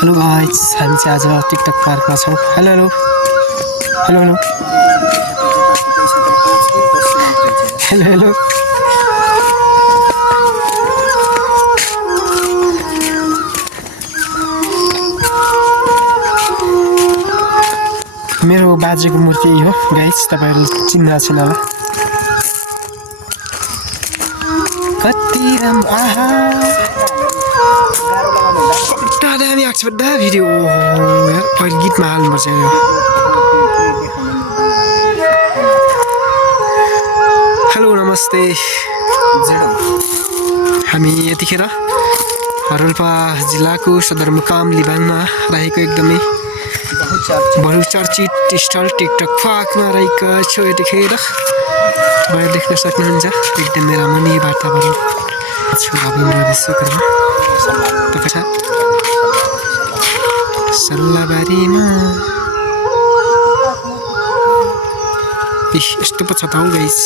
Hello guys, हामी चाहिँ आज टिकटक पार्कमा छौँ। Hello hello hello hello hello hello मेरो बाजेको मूर्ति हो गाइस, तपाईहरु चिन्नु छैन होला। कति राम्रो आहा कता दामी आएको छ बड्डा भिडियो यार, पहिले गीतमा हाल्नुपर्छ यो। हेलो नमस्ते, हामी यतिखेर हरल्पा जिल्लाको सदरमुकाम लिबाङमा रहेको एकदमै बहुचर्चित स्थल टिकटक पार्कमा रहेका छौँ। यतिखेर तपाईहरु देख्न सक्नुहुन्छ एकदमै रमणीय वातावरण छ। रविन्द्र विश्वकर्मा तपाईँ सल्लाबारीमा यस्तो पो छ त हौ गाइस।